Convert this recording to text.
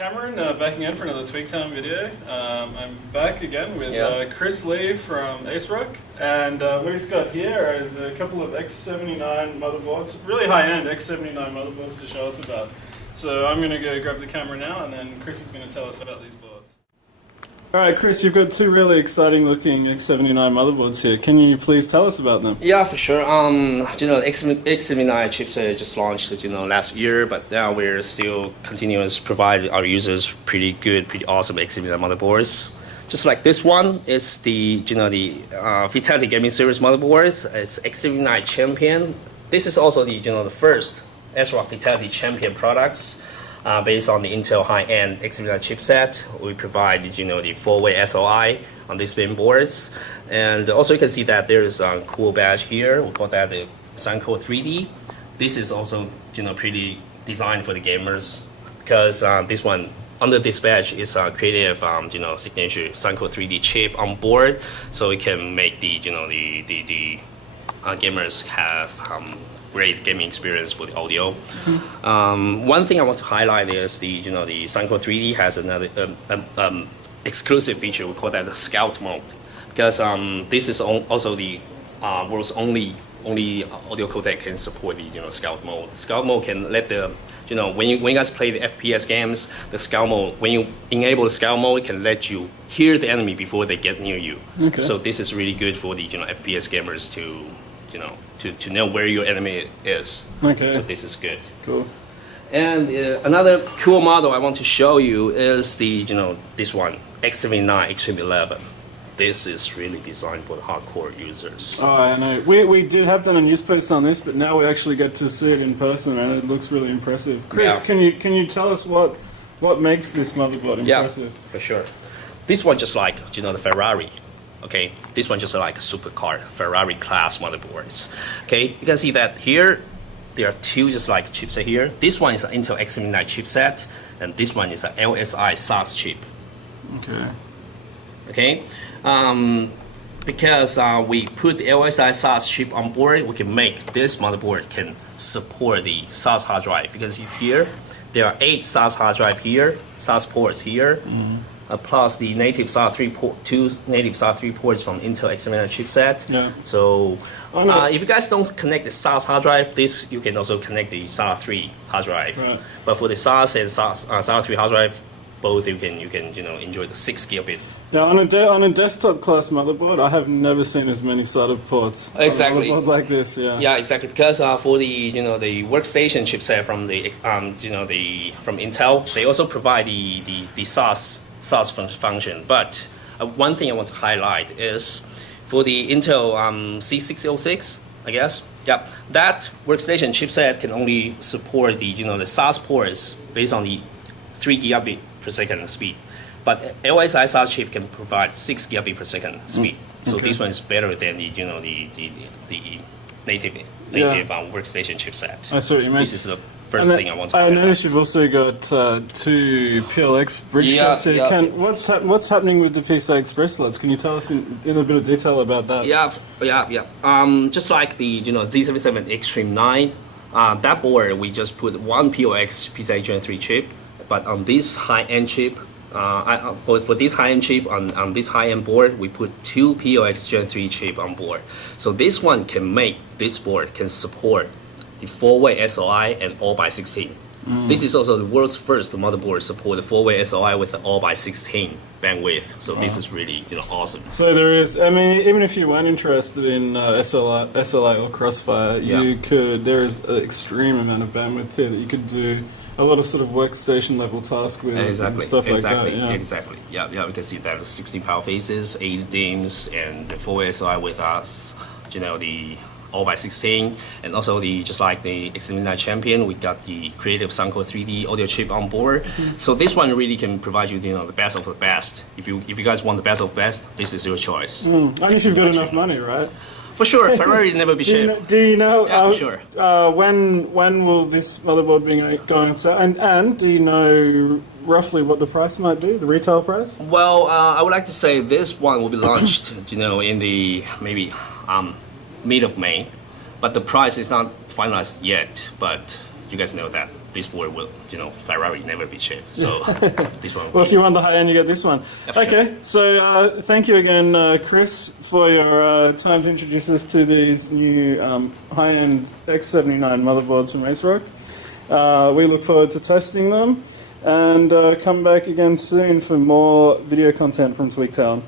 Cameron, back again for another Tweaktown video. I'm back again with Chris Lee from ASRock, and what he's got here is a couple of X79 motherboards, really high-end X79 motherboards to show us about. So I'm going to go grab the camera now, and then Chris is going to tell us about these boards. Alright Chris, you've got two really exciting looking X79 motherboards here. Can you please tell us about them? Yeah, for sure. X79 chipset just launched, last year, but now we're still continuing to provide our users pretty good, pretty awesome X79 motherboards. Just like this one, it's the Fatal1ty gaming series motherboards. It's X79 Champion. This is also the the first ASRock Fatal1ty Champion products. Based on the Intel high-end X79 chipset, we provide the 4-way SOI on these main boards, and also you can see that there is a cool badge here. We call that the Sunco 3D. This is also pretty designed for the gamers because this one under this badge is a creative signature Sunco 3D chip on board, so it can make the gamers have great gaming experience for the audio. One thing I want to highlight is the Sunco 3D has another exclusive feature. We call that the Scout mode, because this is also the world's only audio codec can support the Scout mode. Scout mode can let the when you guys play the FPS games, the Scout mode, when you enable the Scout mode, it can let you hear the enemy before they get near you. Okay. So this is really good for the FPS gamers to know where your enemy is. Okay. So this is good. Cool. And another cool model I want to show you is the this one, X79 Extreme11. This is really designed for the hardcore users. Oh, I know. We did have done a news post on this, but now we actually get to see it in person, and it looks really impressive. Chris, yeah. Can you tell us what makes this motherboard impressive? Yeah, for sure. This one just like the Ferrari. Okay, this one just like a supercar, Ferrari class motherboards. Okay, you can see that here there are two just like chipset here. This one is an Intel X79 chipset, and this one is an LSI SAS chip. Okay. Okay, because we put the LSI SAS chip on board, we can make this motherboard can support the SAS hard drive. You can see here there are 8 SAS hard drive here, SAS ports here. Plus the native SATA 3 two native SATA 3 ports from Intel X79 chipset. Yeah. So if you guys don't connect the SAS hard drive, this you can also connect the SATA 3 hard drive. Right. But for the SAS and SATA 3 hard drive, both you can enjoy the 6 gigabit. Now on a desktop class motherboard, I have never seen as many SATA ports. Exactly. On a motherboard like this, yeah. Yeah, exactly. Because for the the workstation chipset from the from Intel, they also provide the SAS function. But one thing I want to highlight is for the Intel C606, I guess. Yeah, that workstation chipset can only support the the SAS ports based on the 3 gigabit per second speed. But LSI SAS chip can provide 6 gigabit per second speed. So this one is better than the native workstation chipset. I see what you mean. This is the first thing I want to highlight. I noticed you've also got 2 PLX bridge slots here. What's happening with the PCI Express slots? Can you tell us in a bit of detail about that? Yeah. Just like the Z77 Extreme9, that board we just put one PLX PCI Gen 3 chip, but on this high-end chip, for this high-end chip on this high-end board, we put 2 PLX Gen 3 chip on board. So this one can make this board can support the 4-way SOI and all by 16. This is also the world's first motherboard support the 4-way SOI with the all by 16 bandwidth. So this is really awesome. So there is, I mean, even if you weren't interested in SLI or Crossfire, there is an extreme amount of bandwidth here that you could do a lot of sort of workstation level tasks with and stuff like that. Yeah. Exactly. Yeah. We can see that 16 power phases, 8 DIMMs, and the 4-way SOI with us. The all by 16, and also just like the X79 Champion, we got the creative Sunco 3D audio chip on board. So this one really can provide you the best of the best. If you guys want the best of the best, this is your choice. And if you've got enough money, right? For sure, Ferrari never be cheap. Do you know? Yeah, for sure. When will this motherboard be going on sale? And do you know roughly what the price might be, the retail price? Well, I would like to say this one will be launched, in the maybe mid of May, but the price is not finalized yet. But you guys know that. this board will, Ferrari never be cheap. So this one. Well, if you want the high end, you get this one. Definitely. Okay, so thank you again, Chris, for your time to introduce us to these new high-end X79 motherboards from ASRock. We look forward to testing them, and come back again soon for more video content from Tweaktown.